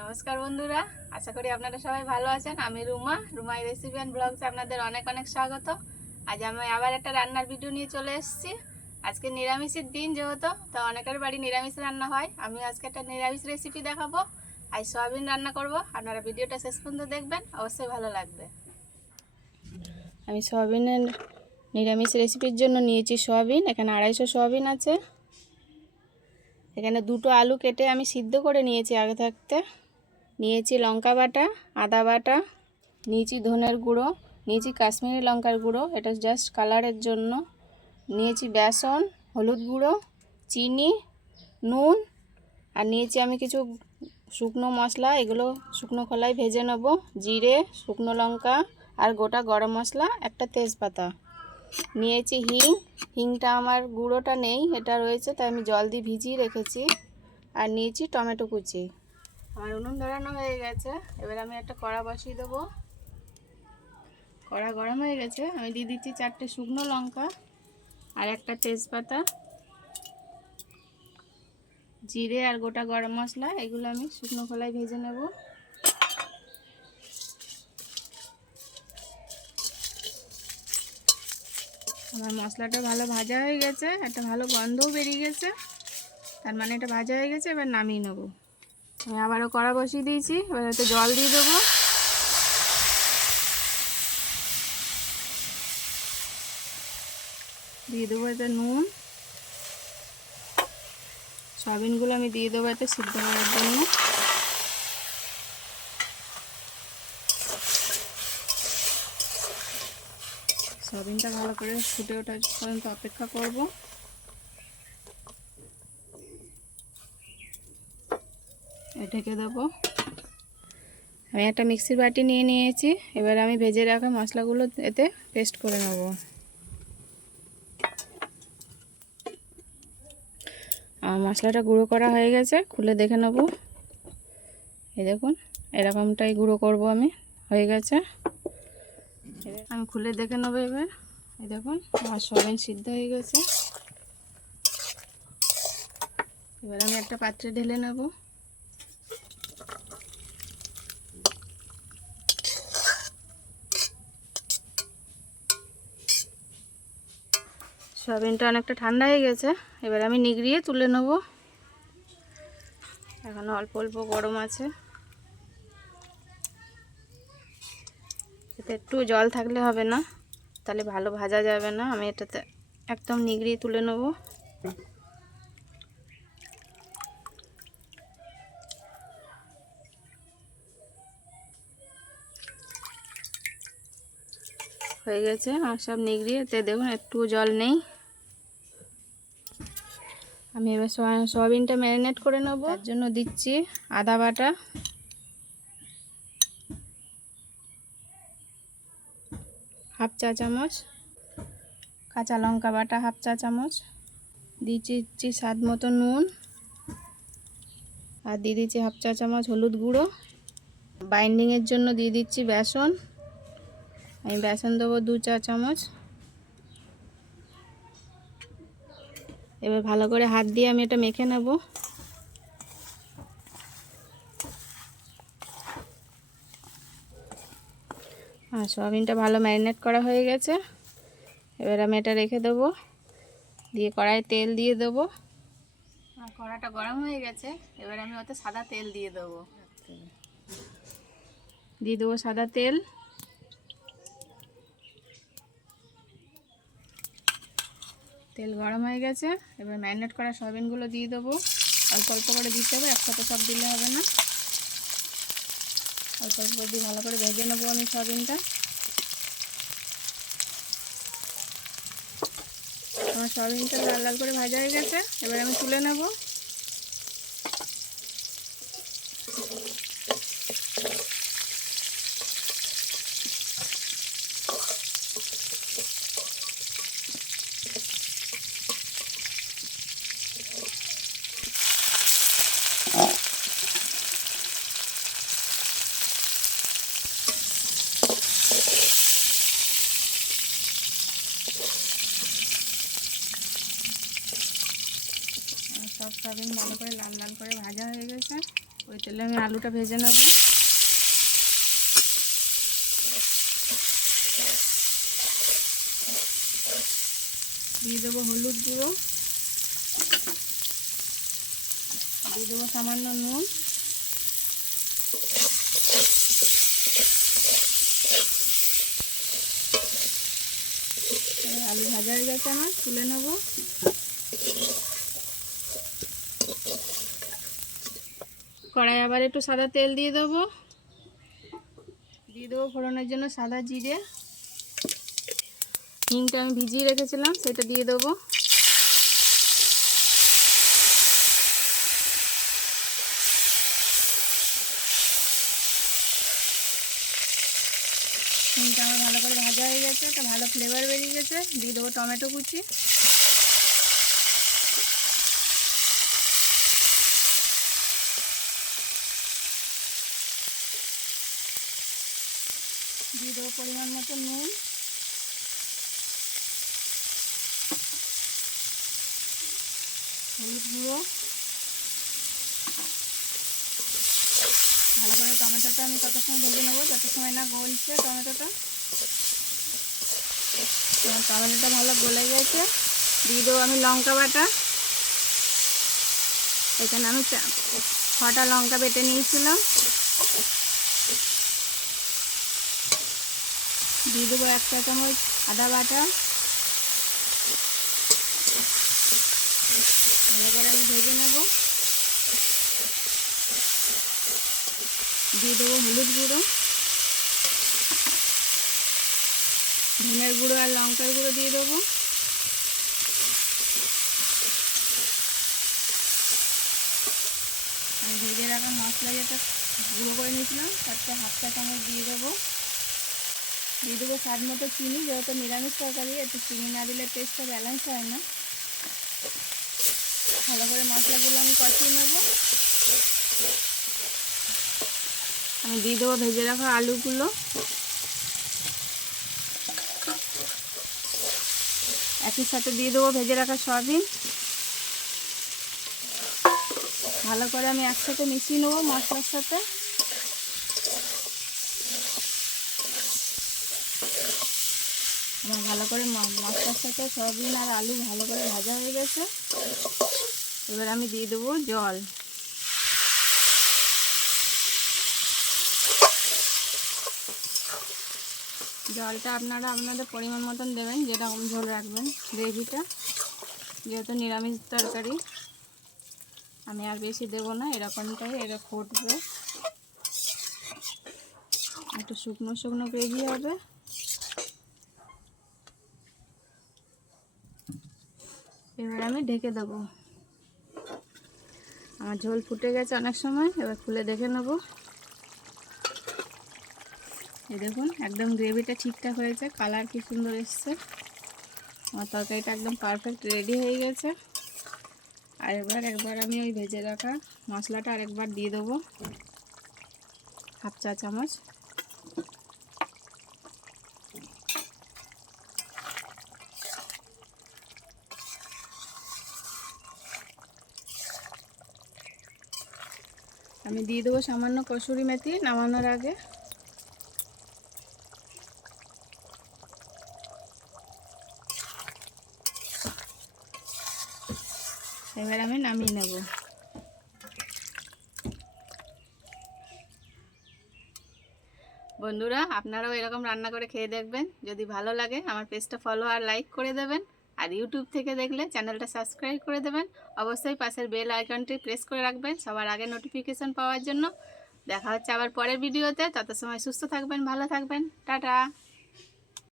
নমস্কার বন্ধুরা, আশা করি আপনারা সবাই ভালো আছেন। আমি রুমাই রেসিপি অ্যান্ড ব্লগসে আপনাদের অনেক অনেক স্বাগত। আজ আমি আবার একটা রান্নার ভিডিও নিয়ে চলে এসেছি। আজকে নিরামিষের দিন যেহেতু, তো অনেকের বাড়ি নিরামিষ রান্না হয়। আমি আজকে একটা নিরামিষ রেসিপি দেখাবো। আজ সয়াবিন রান্না করব। আপনারা ভিডিওটা শেষ পর্যন্ত দেখবেন, অবশ্যই ভালো লাগবে। আমি সয়াবিনের নিরামিষ রেসিপির জন্য নিয়েছি সয়াবিন। এখানে 250 সয়াবিন আছে। এখানে দুটো আলু কেটে আমি সিদ্ধ করে নিয়েছি আগে থাকতে। নিয়েছি লঙ্কা বাটা, আদা বাটা, নিয়েছি ধনের গুঁড়ো, নিয়েছি কাশ্মীরি লঙ্কার গুঁড়ো, এটা জাস্ট কালারের জন্য। নিয়েছি বেসন, হলুদ গুঁড়ো, চিনি, নুন, আর নিয়েছি আমি কিছু শুকনো মশলা। এগুলো শুকনো খোলায় ভেজে নেব। জিরে, শুকনো লঙ্কা আর গোটা গরম মশলা, একটা তেজপাতা। নিয়েছি হিংটা আমার গুঁড়োটা নেই, এটা রয়েছে, তাই আমি জল দিয়ে ভিজিয়ে রেখেছি। আর নিয়েছি টমেটো কুচি। আমার উনুন ধরানো হয়ে গেছে। এবার আমি একটা কড়া বসিয়ে দেবো। কড়া গরম হয়ে গেছে। আমি দিয়ে দিচ্ছি 4টে শুকনো লঙ্কা আর একটা তেজপাতা, জিরে আর গোটা গরম মশলা। এগুলো আমি শুকনো খোলায় ভেজে নেব। আমার মশলাটা ভালো ভাজা হয়ে গেছে, একটা ভালো গন্ধও বেরিয়ে গেছে, তার মানে এটা ভাজা হয়ে গেছে। এবার নামিয়ে নেব। আমি আবারও কড়া বসিয়ে দিয়েছি। এবার এতে জল দিয়ে দেবো। দিয়ে দেবো এতে নুন। সয়াবিনগুলো আমি দিয়ে দেবো এতে সিদ্ধ করার জন্য। সয়াবিনটা ভালো করে ফুটে ওঠা পর্যন্ত অপেক্ষা করব। ঢেকে দেবো। আমি একটা মিক্সির বাটি নিয়ে নিয়েছি। এবার আমি ভেজে রাখা মশলাগুলো এতে পেস্ট করে নেব। মশলাটা গুঁড়ো করা হয়ে গেছে, খুলে দেখে নেব। এই দেখুন, এরকমটাই গুঁড়ো করব আমি। হয়ে গেছে, আমি খুলে দেখে নেবো এবার। এই দেখুন, আমার সয়াবিন সিদ্ধ হয়ে গেছে। এবার আমি একটা পাত্রে ঢেলে নেব। সয়াবিনটা অনেকটা ঠান্ডা হয়ে গেছে। এবার আমি নিগড়িয়ে তুলে নেব। এখনো অল্প অল্প গরম আছে। এতে একটু জল থাকলে হবে না, তাহলে ভালো ভাজা যাবে না। আমি এটাতে একদম নিগড়িয়ে তুলে নেব। হয়ে গেছে আমার সব নিগড়িয়ে। এতে দেখুন একটু জল নেই। আমি এবার সয়াবিনটা ম্যারিনেট করে নেব। তার জন্য দিচ্ছি আদা বাটা, হাফ চা চামচ, কাঁচা লঙ্কা বাটা হাফ চা চামচ, দিচ্ছি স্বাদ মতো নুন, আর দিয়ে দিচ্ছি হাফ চা চামচ হলুদ গুঁড়ো। বাইন্ডিংয়ের জন্য দিয়ে দিচ্ছি বেসন। আমি বেসন দেবো 2 চা চামচ। এবার ভালো করে হাত দিয়ে আমি এটা মেখে নেব। আর সয়াবিনটা ভালো ম্যারিনেট করা হয়ে গেছে। এবার আমি এটা রেখে দেবো। দিয়ে কড়াইয়ে তেল দিয়ে দেবো। আর কড়াটা গরম হয়ে গেছে। এবার আমি ওতে সাদা তেল দিয়ে দেবো। সাদা তেল। তেল গরম হয়ে গেছে। এবার ম্যারিনেট করা সয়াবিনগুলো দিয়ে দেবো। অল্প অল্প করে দিতে হবে, একসাথে সব দিলে হবে না। অল্প অল্প করে দিয়ে ভালো করে ভেজে নেবো আমি সয়াবিনটা। আমার সয়াবিনটা লাল লাল করে ভাজা হয়ে গেছে। এবার আমি তুলে নেব। সব সয়াবিন ভালো করে লাল লাল করে ভাজা হয়ে গেছে। ওই তেলে আমি আলুটা ভেজে নেব। দিয়ে দেবো হলুদ গুঁড়ো, দিয়ে দেবো সামান্য নুন, আলু ভাজা হয়ে গেছে আমার, তুলে নেব। কড়াই আবার একটু সাদা তেল দিয়ে দেবো, দিয়ে দেবো ফোড়নের জন্য সাদা জিরে, হিংটা আমি ভিজিয়ে রেখেছিলাম সেটা দিয়ে দেবো। হিংটা আমার ভালো করে ভাজা হয়ে গেছে, একটা ভালো ফ্লেভার বেরিয়ে গেছে। দিয়ে দেবো টমেটো কুচি, দিয়ে দেবো পরিমাণ মতো নুন, হলুদ গুঁড়ো। ভালো করে টমেটোটা আমি তত সময় ভেজে নেবো যত সময় না গলছে টমেটোটা। টমেটোটা ভালো গলে গেছে। দিয়ে দেবো আমি লঙ্কা বাটা, এখানে আমি 6টা লঙ্কা বেটে নিয়েছিলাম। দিয়ে দেবো 1 চা চামচ আদা বাটা, ভালো করে আমি ভেজে নেব। দিয়ে দেবো হলুদ গুঁড়ো, ধনের গুঁড়ো আর লঙ্কার গুঁড়ো দিয়ে দেবো। আমি ভেজে রাখা মশলা যেটা গুঁড়ো করে নিয়েছিলাম তাতে 1/2 চা চামচ দিয়ে দেবো। দিয়ে দেবো স্বাদ মতো চিনি, যেহেতু নিরামিষ তরকারি একটু চিনি না দিলে টেস্টটা ব্যালেন্স হয় না। ভালো করে মশলাগুলো আমি কষিয়ে নেব। আমি দিয়ে দেবো ভেজে রাখা আলুগুলো, একই সাথে দিয়ে দেবো ভেজে রাখা সয়াবিন। ভালো করে আমি একসাথে মিশিয়ে নেবো মশলার সাথে। আমার ভালো করে মশলার সাথে সয়াবিন আর আলু ভালো করে ভাজা হয়ে গেছে। এবার আমি দিয়ে দেবো জল। জলটা আপনারা আপনাদের পরিমাণ মতন দেবেন, যেরকম ঝোল রাখবেন গ্রেভিটা, যেহেতু নিরামিষ তরকারি। আমি আর বেশি দেবো না, এরকমটাই এটা ফুটবে, একটু শুকনো শুকনো গ্রেভি হবে। এবার আমি ঢেকে দেবো। আমার ঝোল ফুটে গেছে অনেক সময়, এবার খুলে দেখে নেব। এই দেখুন একদম গ্রেভিটা ঠিকঠাক হয়েছে, কালার কি সুন্দর এসছে। আমার তরকারিটা একদম পারফেক্ট রেডি হয়ে গেছে। আর একবার আমি ওই ভেজে রাখা মশলাটা আরেকবার দিয়ে দেবো, 1/2 চা চামচ। আমি দিয়ে দেবো সামান্য কসুরি মেথি নামানোর আগে। এবার আমি নামিয়ে নেব। বন্ধুরা আপনারাও এরকম রান্না করে খেয়ে দেখবেন, যদি ভালো লাগে আমার পেজটা ফলো আর লাইক করে দেবেন। আর ইউটিউব থেকে দেখলে চ্যানেলটা সাবস্ক্রাইব করে দেবেন। অবশ্যই পাশের বেল আইকনটি প্রেস করে রাখবেন সবার আগে নোটিফিকেশন পাওয়ার জন্য। দেখা হচ্ছে আবার পরের ভিডিওতে, তত সময় সুস্থ থাকবেন, ভালো থাকবেন, টাটা।